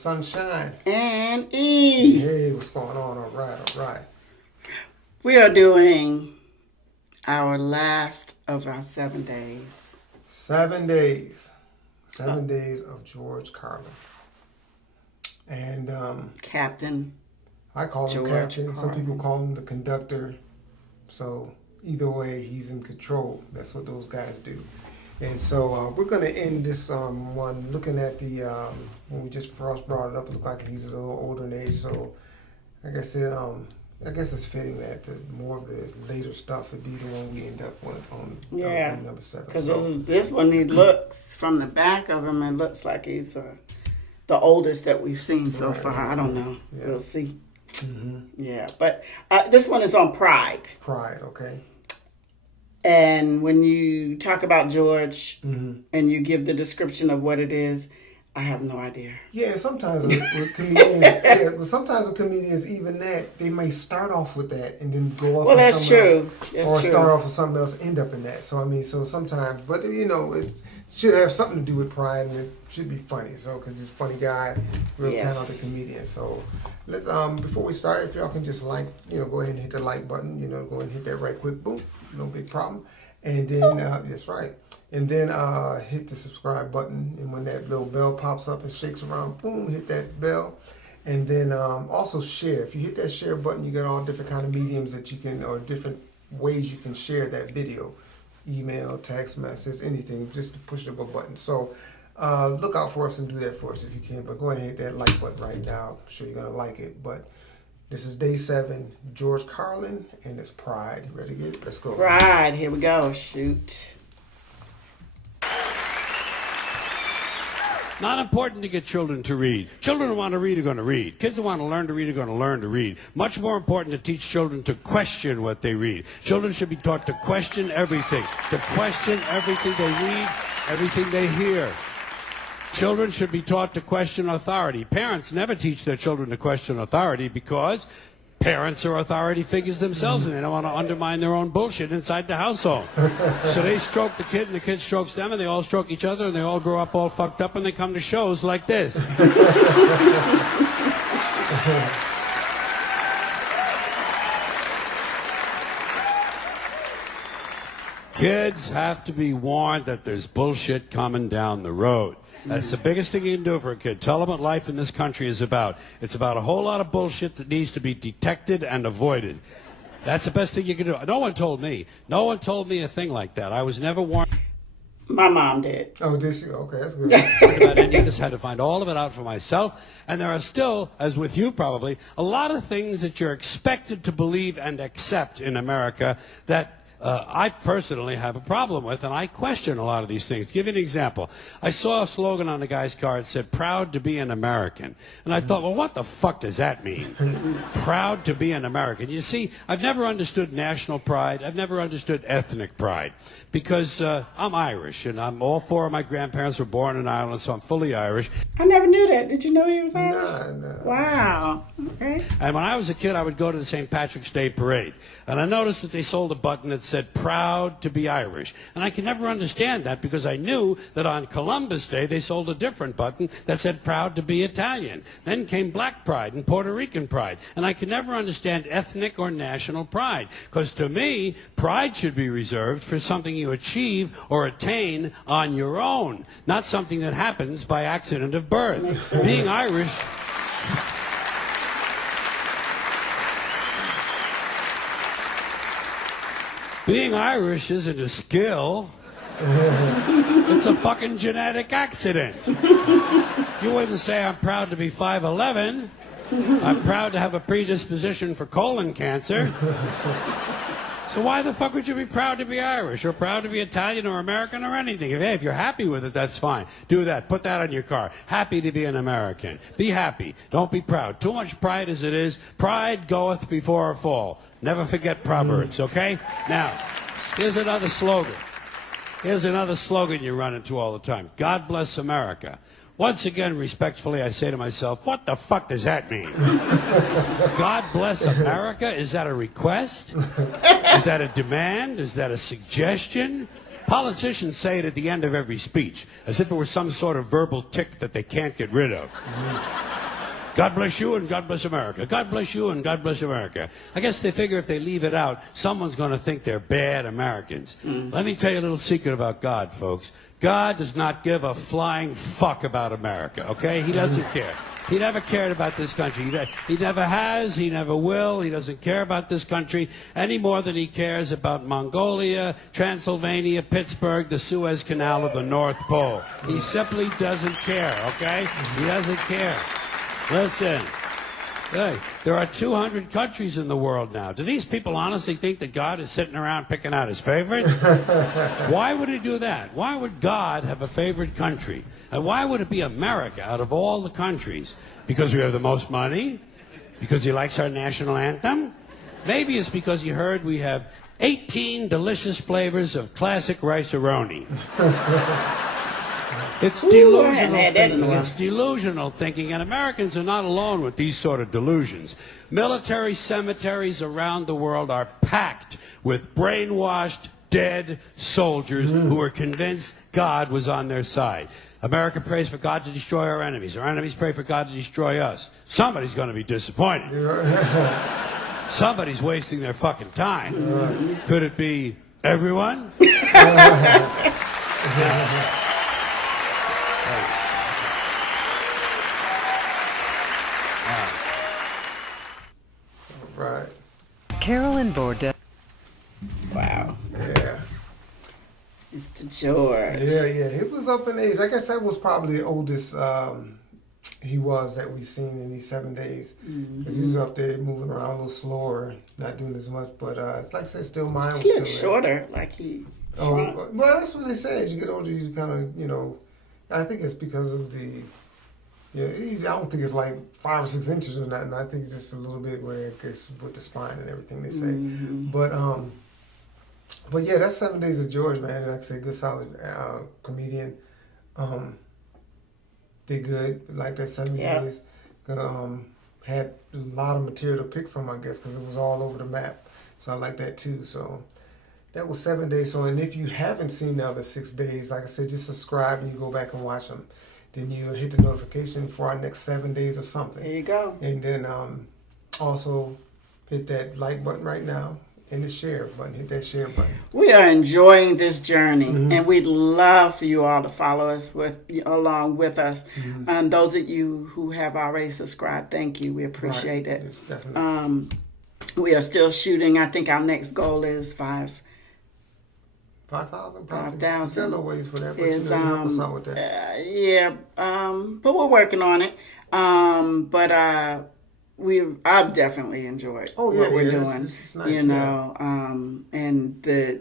Sunshine. And E. Hey, what's going on? All right. We are doing our last of our 7 days. 7 days. 7 days of George Carlin. And Captain. I call him George Captain. Carlin. Some people call him the conductor. So either way, he's in control. That's what those guys do. And so we're going to end this one looking at the, when we just first brought it up, it looked like he's a little older in age. So I guess it's fitting that more of the later stuff would be the one we end up with on day number 7. Because this one, he looks, from the back of him, it looks like he's the oldest that we've seen so far. I don't know. Yeah. We'll see. Mm-hmm. Yeah, but this one is on pride. Pride, okay. And when you talk about George and you give the description of what it is, I have no idea. Yeah, sometimes with comedians, sometimes with comedians, even that, they may start off with that and then go off. Well, that's true. Start off with something else, end up in that. So I mean, so sometimes, but it should have something to do with pride, and it should be funny. So because he's a funny guy, real talented comedian. So let's before we start, if y'all can just go ahead and hit the like button. Go ahead and hit that right quick, boom, no big problem. And then that's right. And then hit the subscribe button, and when that little bell pops up and shakes around, boom, hit that bell. And then also share. If you hit that share button, you got all different kind of mediums that you can, or different ways you can share that video. Email, text message, anything, just to push the button. So look out for us and do that for us if you can. But go ahead and hit that like button right now. I'm sure you're going to like it. But this is day 7, George Carlin, and it's Pride. You ready to get it? Let's go. Pride, here we go. Shoot. Not important to get children to read. Children who want to read are going to read. Kids who want to learn to read are going to learn to read. Much more important to teach children to question what they read. Children should be taught to question everything. To question everything they read, everything they hear. Children should be taught to question authority. Parents never teach their children to question authority because parents are authority figures themselves, and they don't want to undermine their own bullshit inside the household. So they stroke the kid, and the kid strokes them, and they all stroke each other, and they all grow up all fucked up, and they come to shows like this. Kids have to be warned that there's bullshit coming down the road. That's the biggest thing you can do for a kid. Tell them what life in this country is about. It's about a whole lot of bullshit that needs to be detected and avoided. That's the best thing you can do. No one told me. No one told me a thing like that. I was never warned. My mom did. Oh, did she? Okay, that's good. About any of this, had to find all of it out for myself. And there are still, as with you probably, a lot of things that you're expected to believe and accept in America that I personally have a problem with, and I question a lot of these things. Give you an example. I saw a slogan on the guy's car that said, "Proud to be an American." And I thought, well, what the fuck does that mean? Proud to be an American. You see, I've never understood national pride. I've never understood ethnic pride. Because I'm Irish, and all 4 of my grandparents were born in Ireland, so I'm fully Irish. I never knew that. Did you know he was Irish? No. Wow. Okay. And when I was a kid, I would go to the St. Patrick's Day parade. And I noticed that they sold a button that said, "Proud to be Irish." And I could never understand that because I knew that on Columbus Day, they sold a different button that said, "Proud to be Italian." Then came Black Pride and Puerto Rican Pride. And I could never understand ethnic or national pride. Because to me, pride should be reserved for something you achieve or attain on your own, not something that happens by accident of birth. Being Irish... Being Irish isn't a skill. It's a fucking genetic accident. You wouldn't say, "I'm proud to be 5'11". I'm proud to have a predisposition for colon cancer. So why the fuck would you be proud to be Irish or proud to be Italian or American or anything? If you're happy with it, that's fine. Do that. Put that on your car. Happy to be an American. Be happy. Don't be proud. Too much pride as it is. Pride goeth before a fall. Never forget Proverbs, okay? Now, here's another slogan. Here's another slogan you run into all the time. God bless America. Once again, respectfully, I say to myself, what the fuck does that mean? God bless America? Is that a request? Is that a demand? Is that a suggestion? Politicians say it at the end of every speech, as if it were some sort of verbal tic that they can't get rid of. God bless you and God bless America. God bless you and God bless America. I guess they figure if they leave it out, someone's going to think they're bad Americans. Let me tell you a little secret about God, folks. God does not give a flying fuck about America, okay? He doesn't care. He never cared about this country. He never has. He never will. He doesn't care about this country any more than he cares about Mongolia, Transylvania, Pittsburgh, the Suez Canal, or the North Pole. He simply doesn't care, okay? He doesn't care. Listen. Hey, there are 200 countries in the world now. Do these people honestly think that God is sitting around picking out his favorites? Why would he do that? Why would God have a favorite country? And why would it be America out of all the countries? Because we have the most money? Because he likes our national anthem? Maybe it's because he heard we have 18 delicious flavors of classic rice-a-roni. It's delusional thinking. It's delusional thinking, and Americans are not alone with these sort of delusions. Military cemeteries around the world are packed with brainwashed, dead soldiers who are convinced God was on their side. America prays for God to destroy our enemies. Our enemies pray for God to destroy us. Somebody's going to be disappointed. Somebody's wasting their fucking time. Could it be everyone? Right. Carolyn Bordeaux. Wow. Yeah. Mr. George. Yeah, he was up in age. I guess that was probably the oldest he was that we've seen in these 7 days. Because he was up there moving around a little slower, not doing as much. But it's like I said, still mine was He still looks there. shorter, like he. Oh, well, that's what they say. As you get older, you kind of, I think it's because of the, I don't think it's like 5 or 6 inches or nothing. I think it's just a little bit where it gets with the spine and everything they say. But yeah, that's 7 Days of George, man. Like I say, good, solid comedian. Did good, like that 7 days. Had a lot of material to pick from, I guess, because it was all over the map. So I like that too. So that was 7 days. So, and if you haven't seen the other 6 days, like I said, just subscribe and you go back and watch them. Then you hit the notification for our next 7 days of something. There you go. And then also hit that like button right now and the share button. Hit that share button. We are enjoying this journey, and we'd love for you all to follow us along with us. And those of you who have already subscribed, thank you. We appreciate it. Yes, definitely. We are still shooting. I think our next goal is 5,000. 5,000. Still a ways for that, but you help us out with that. But we're working on it. I've definitely enjoyed what we're doing. It's nice, and the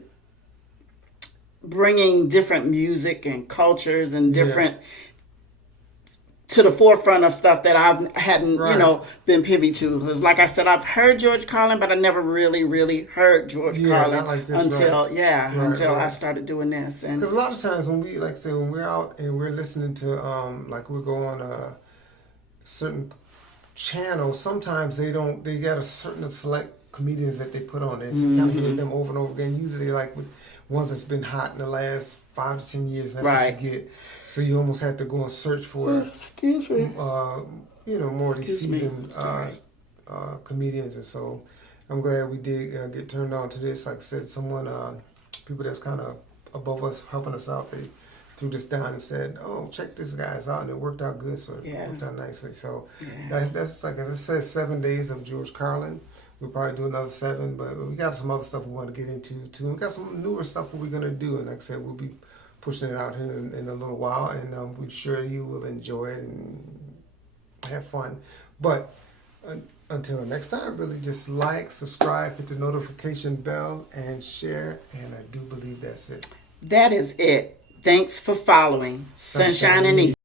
bringing different music and cultures and different to the forefront of stuff that I hadn't, been privy to. Because, like I said, I've heard George Carlin, but I never really, really heard George Carlin like this, until I started doing this. And because a lot of times when we're out and we're listening to, like we go on a certain channel, sometimes they got a certain select comedians that they put on there. So you kind of hear them over and over again. Usually like with ones that's been hot in the last 5 to 10 years. That's what you get. So you almost have to go and search for, more of these seasoned comedians. And so I'm glad we did get turned on to this. Like I said, people that's kind of above us helping us out, they threw this down and said, "Oh, check this guy's out," and it worked out good. So it worked out nicely. So that's like, as I said, 7 days of George Carlin. We'll probably do another 7, but we got some other stuff we want to get into too. And we got some newer stuff we're gonna do, and like I said, we'll be pushing it out here in a little while, and we're sure you will enjoy it and have fun. But until next time, really just like, subscribe, hit the notification bell, and share. And I do believe that's it. that is it. Thanks for following Sunshine and Ease.